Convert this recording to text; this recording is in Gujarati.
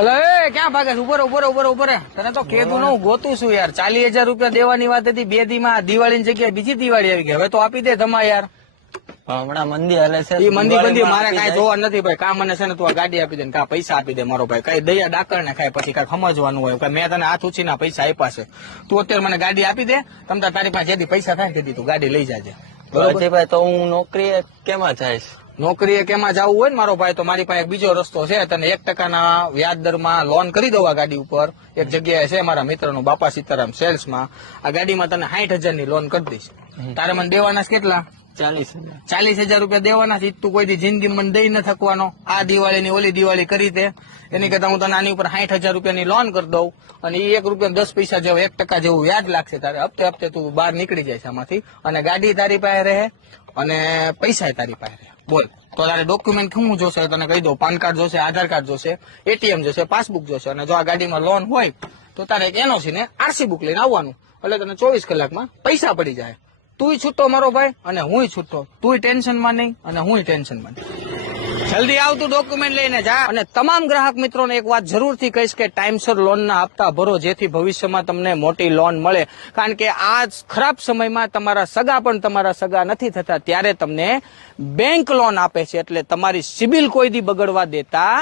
અલે એ ક્યાં ભાગે છે? ઉભો રે તને તો કીધું હું ગોતું છું યાર. 40,000 રૂપિયા દેવાની વાત હતી 2 દીમાં. દિવાળીની જગ્યાએ બીજી દિવાળી આવી ગઈ. હવે તો આપી દે ધમા યાર. હમણાં મંદી હાલે છે. એ મંદી મારે કઈ જોવા નથી ભાઈ. કા મને છે ને તું આ ગાડી આપી દે ને કા પૈસા આપી દે મારો ભાઈ. કઈ દયા ડાકર ને ખાય પછી કઈ સમજવાનું હોય. મેં તને હાથ ઉછીના પૈસા આપ્યા છે. તું અત્યારે મને ગાડી આપી દે. તમતા તારી પાસે જેથી પૈસા થાય તેથી તું ગાડી લઈ જાજે. ભાઈ તો હું નોકરી કેમાં જઈશ? નોકરીએ કેમાં જવું હોય ને મારો ભાઈ તો મારી પાસે બીજો રસ્તો છે. તને 1% વ્યાજ દરમાં લોન કરી દઉં આ ગાડી ઉપર. એક જગ્યાએ છે મારા મિત્રનું બાપા સીતારામ સેલ્સમાં. આ ગાડીમાં તને 60,000 ની લોન કરી દઈશ. તારે મને દેવાના કેટલા? 40,000 રૂપિયા દેવાના છે. તું કોઈ જિંદગી મને દઈ ન થકવાનો. આ દિવાળી ની ઓલી દિવાળી કરી તે એની કરતા હું તને આની ઉપર 60,000 રૂપિયાની લોન કરી દઉં અને એ ₹1.10 જેવો 1% જેવું વ્યાજ લાગશે. તારે હપ્તે તું બહાર નીકળી જાય આમાંથી અને ગાડી તારી પાસે રહે અને પૈસા તારી પાસે રહે. બોલ તો તારે ડોક્યુમેન્ટ શું જોશે તને કહી દઉં. પાન કાર્ડ જોશે, આધાર કાર્ડ જોશે, એટીએમ જોશે, પાસબુક જોશે અને જો આ ગાડીમાં લોન હોય તો તારે એનઓસી ને આરસી બુક લઈને આવવાનું. એટલે તને 24 કલાકમાં પૈસા પડી જાય. તુંય છૂટો મારો ભાઈ અને હુંય છૂટો. તુંય ટેન્શનમાં નહીં અને હુંય ટેન્શનમાં નહીં. જલ્દી આવતું ડોક્યુમેન્ટ લઈને જા. અને તમામ ગ્રાહક મિત્રોને એક વાત જરૂરથી કહીશ કે ટાઈમસર લોનના હપ્તા ભરો જેથી ભવિષ્યમાં તમને મોટી લોન મળે. કારણ કે આ ખરાબ સમયમાં તમારા સગા પણ તમારા સગા નથી થતા ત્યારે તમને બેંક લોન આપે છે. એટલે તમારી સિબિલ કોઈ દી બગડવા દેતા